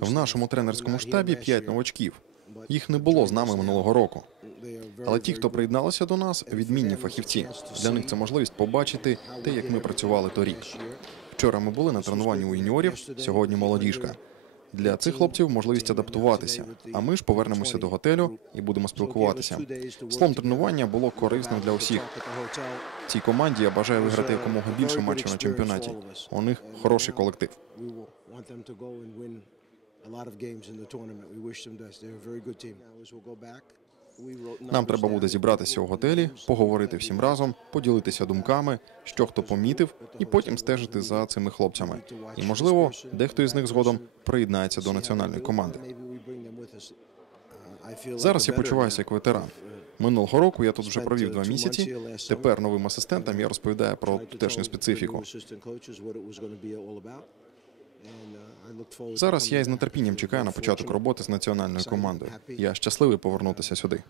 В нашому тренерському штабі п'ять новачків. Їх не було з нами минулого року. Але ті, хто приєдналися до нас, відмінні фахівці. Для них це можливість побачити те, як ми працювали торік. Вчора ми були на тренуванні у юніорів, сьогодні молодіжка. Для цих хлопців можливість адаптуватися. А ми ж повернемося до готелю і будемо спілкуватися. Словом, тренування було корисним для усіх. Цій команді я бажаю виграти якомога більше матчів на чемпіонаті. У них хороший колектив. A lot of games in the tournament. We wish them best. They're a very good team. Now, as we'll go back, Нам треба буде зібратися у готелі, поговорити всім разом, поділитися думками, що хто помітив, і потім стежити за цими хлопцями. І можливо, дехто із них згодом приєднається до національної команди. Зараз я почуваюся як ветеран. Минулого року я тут вже провів два місяці. Тепер новим асистентам я розповідаю про тутешню специфіку. Зараз я із нетерпінням чекаю на початок роботи з національною командою. Я щасливий повернутися сюди.